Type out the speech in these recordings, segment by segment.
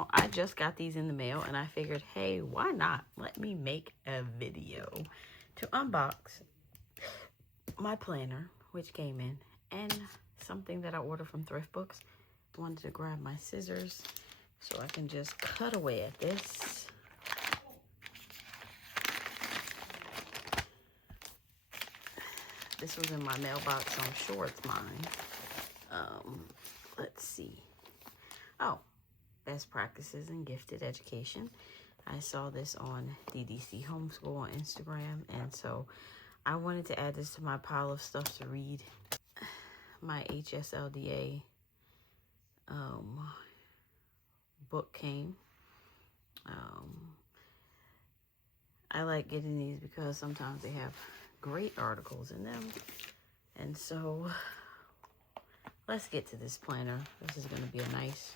Now, I just got these in the mail and I figured, hey, why not? Let me make a video to unbox my planner, which came in, and something that I ordered from Thrift Books. Wanted to grab my scissors so I can just cut away at this. This was in my mailbox, so I'm sure it's mine. Let's see. Oh, best practices in gifted education. I saw this on DDC Homeschool on Instagram, and so I wanted to add this to my pile of stuff to read. My HSLDA book came. I like getting these because sometimes they have great articles in them. And so let's get to this planner. This is going to be a nice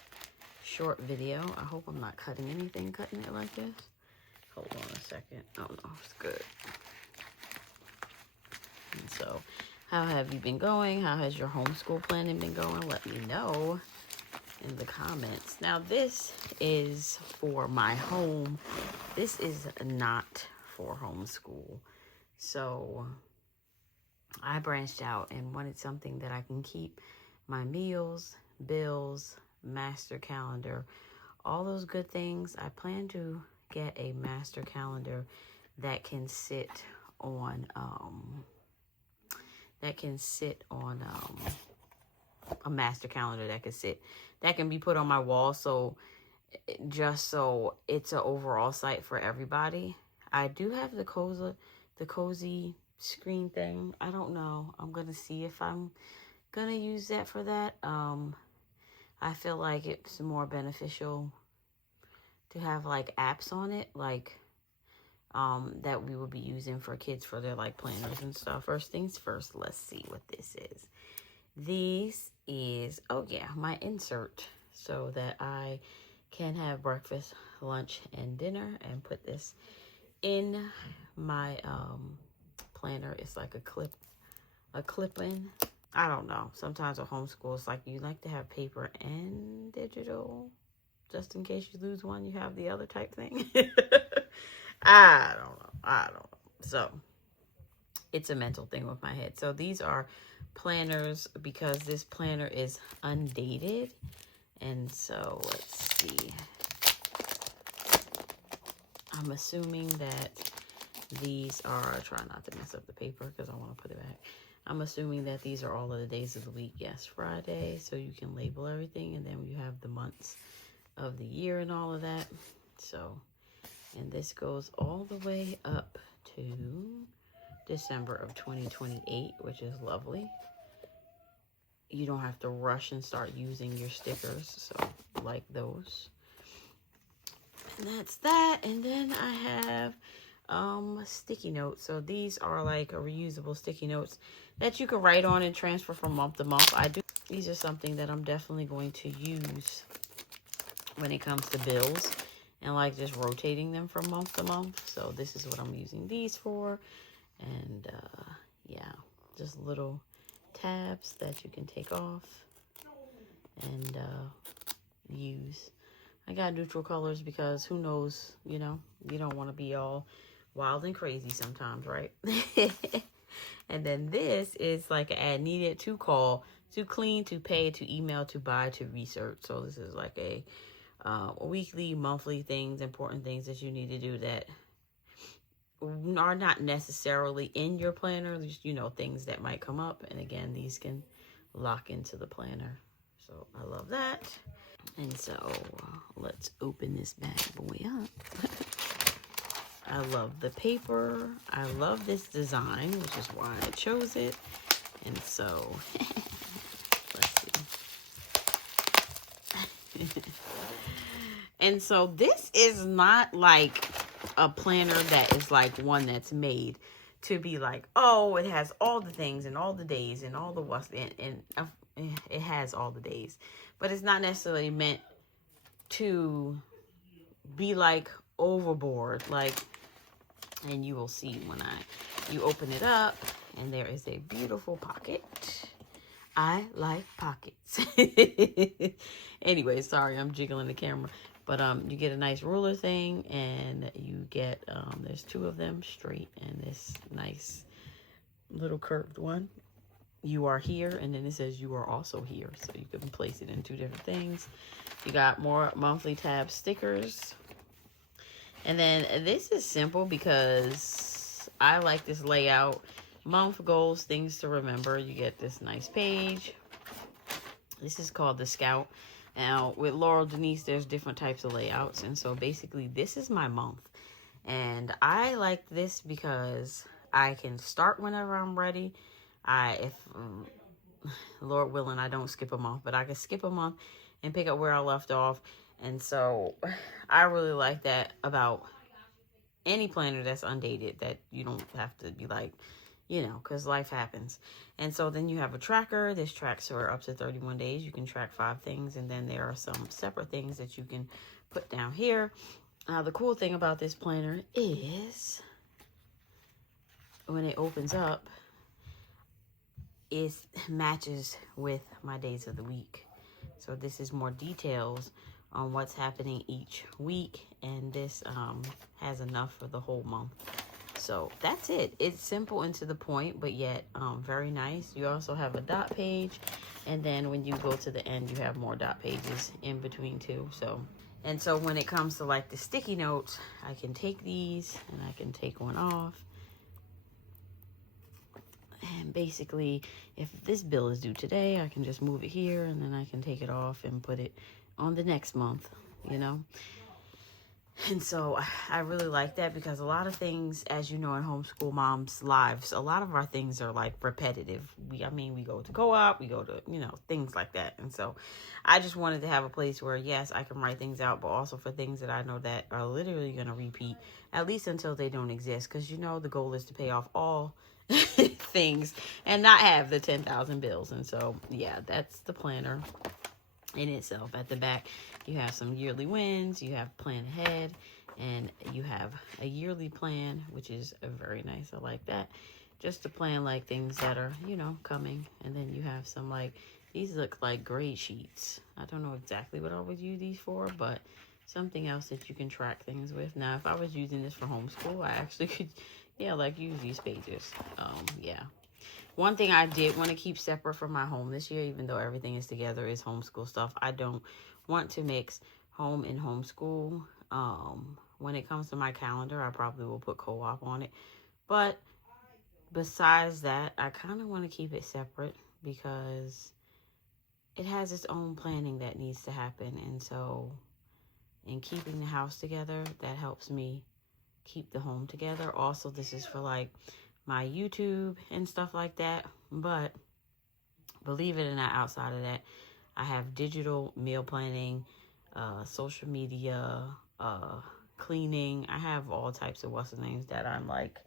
short video. I hope I'm not cutting anything cutting it like this. Hold on a second. Oh no, it's good. And so, how have you been going? How has your homeschool planning been going? Let me know in the comments. Now, this is for my home. This is not for homeschool. So, I branched out and wanted something that I can keep my meals, bills, master calendar, all those good things. I plan to get a master calendar that can sit on a master calendar that can be put on my wall, so just so it's an overall site for everybody. I do have the cozy screen thing. I don't know. I'm gonna see if I'm gonna use that for that. I feel like it's more beneficial to have like apps on it, like that we will be using for kids for their like planners and stuff. First things first, let's see what this is. This is, oh yeah, my insert so that I can have breakfast, lunch, and dinner, and put this in my planner. It's like a clip in. I don't know. Sometimes with homeschool, it's like you like to have paper and digital, just in case you lose one, you have the other type thing. I don't know. So it's a mental thing with my head. So these are planners because this planner is undated. And so let's see. I'm assuming that these are, try not to mess up the paper because I want to put it back. I'm assuming that these are all of the days of the week. Yes, Friday. So you can label everything. And then you have the months of the year and all of that. So, and this goes all the way up to December of 2028, which is lovely. You don't have to rush and start using your stickers. So, like those. And that's that. And then I have sticky notes. So these are like a reusable sticky notes that you can write on and transfer from month to month. These are something that I'm definitely going to use when it comes to bills and like just rotating them from month to month. So this is what I'm using these for. And yeah, just little tabs that you can take off and use. I got neutral colors because who knows, you know, you don't want to be all wild and crazy sometimes, right? And then this is like an ad needed, to call, to clean, to pay, to email, to buy, to research. So this is like a weekly, monthly things, important things that you need to do that are not necessarily in your planner. Just, you know, things that might come up. And again, these can lock into the planner. So I love that. And so let's open this bad boy up. I love the paper. I love this design, which is why I chose it. And so let's see. And so this is not like a planner that is like one that's made to be like, oh, it has all the things and all the days and all the what's and it has all the days, but it's not necessarily meant to be like overboard, like, and you will see when you open it up, and there is a beautiful pocket. I like pockets. Anyway, sorry, I'm jiggling the camera. But you get a nice ruler thing, and you get, there's two of them, straight, and this nice little curved one. You are here, and then it says you are also here. So you can place it in two different things. You got more monthly tab stickers. And then this is simple because I like this layout. Month goals, things to remember. You get this nice page. This is called the Scout. Now, with Laurel Denise, there's different types of layouts. And so basically, this is my month. And I like this because I can start whenever I'm ready. If Lord willing, I don't skip a month, but I can skip a month and pick up where I left off. And so I really like that about any planner that's undated, that you don't have to be like, you know, because life happens. And so then you have a tracker. This tracks for up to 31 days. You can track 5 things, and then there are some separate things that you can put down here. Now, the cool thing about this planner is when it opens up, it matches with my days of the week. So this is more details on what's happening each week, and this has enough for the whole month. So that's it. It's simple and to the point, but yet very nice. You also have a dot page, and then when you go to the end, you have more dot pages in between too. And so when it comes to like the sticky notes, I can take these and I can take one off. And basically, if this bill is due today, I can just move it here, and then I can take it off and put it on the next month, you know? And so I really like that, because a lot of things, as you know, in homeschool moms' lives, a lot of our things are like repetitive. We go to co-op, we go to, you know, things like that. And so I just wanted to have a place where, yes, I can write things out, but also for things that I know that are literally going to repeat, at least until they don't exist. Because, you know, the goal is to pay off all things and not have the 10,000 bills. And so, yeah, that's the planner in itself. At the back, you have some yearly wins, you have plan ahead, and you have a yearly plan, which is very nice. I like that, just to plan like things that are, you know, coming. And then you have some, like, these look like grade sheets. I don't know exactly what I would use these for, but something else that you can track things with. Now, if I was using this for homeschool, I actually could, yeah, like, use these pages. Yeah. One thing I did want to keep separate from my home this year, even though everything is together, is homeschool stuff. I don't want to mix home and homeschool. When it comes to my calendar, I probably will put co-op on it. But besides that, I kind of want to keep it separate, because it has its own planning that needs to happen. And so in keeping the house together, that helps me keep the home together. Also, this is for like my YouTube and stuff like that. But believe it or not, outside of that, I have digital meal planning, social media, cleaning. I have all types of what's the names that I'm like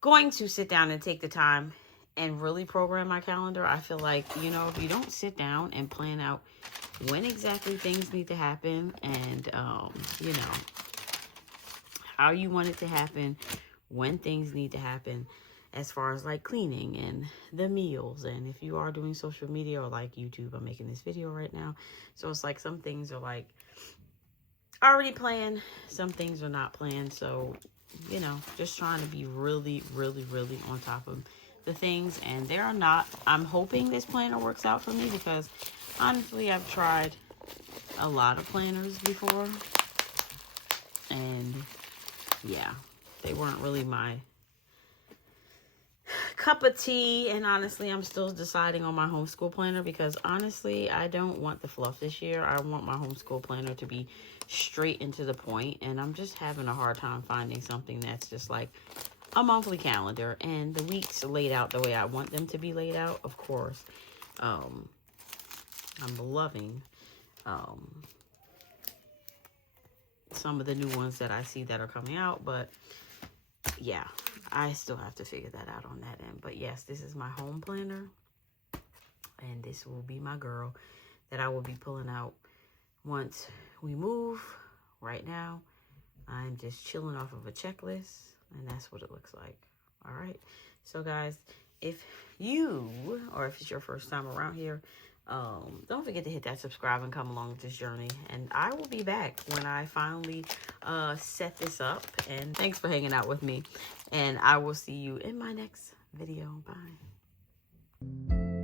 going to sit down and take the time and really program my calendar. I feel like, you know, if you don't sit down and plan out when exactly things need to happen, and you know, how you want it to happen, when things need to happen, as far as like cleaning and the meals. And if you are doing social media or like YouTube, I'm making this video right now, so it's like some things are like already planned, some things are not planned. So, you know, just trying to be really, really, really on top of the things. And there are not, I'm hoping this planner works out for me, because honestly, I've tried a lot of planners before, and yeah, they weren't really my cup of tea. And honestly, I'm still deciding on my homeschool planner, because honestly, I don't want the fluff this year. I want my homeschool planner to be straight into the point, and I'm just having a hard time finding something that's just like a monthly calendar and the weeks laid out the way I want them to be laid out. Of course, I'm loving some of the new ones that I see that are coming out, but yeah, I still have to figure that out on that end. But yes, this is my home planner, and this will be my girl that I will be pulling out once we move. Right now, I'm just chilling off of a checklist, and that's what it looks like. All right, so guys, if you, or if it's your first time around here, don't forget to hit that subscribe and come along with this journey. And I will be back when I finally set this up. And thanks for hanging out with me. And I will see you in my next video. Bye.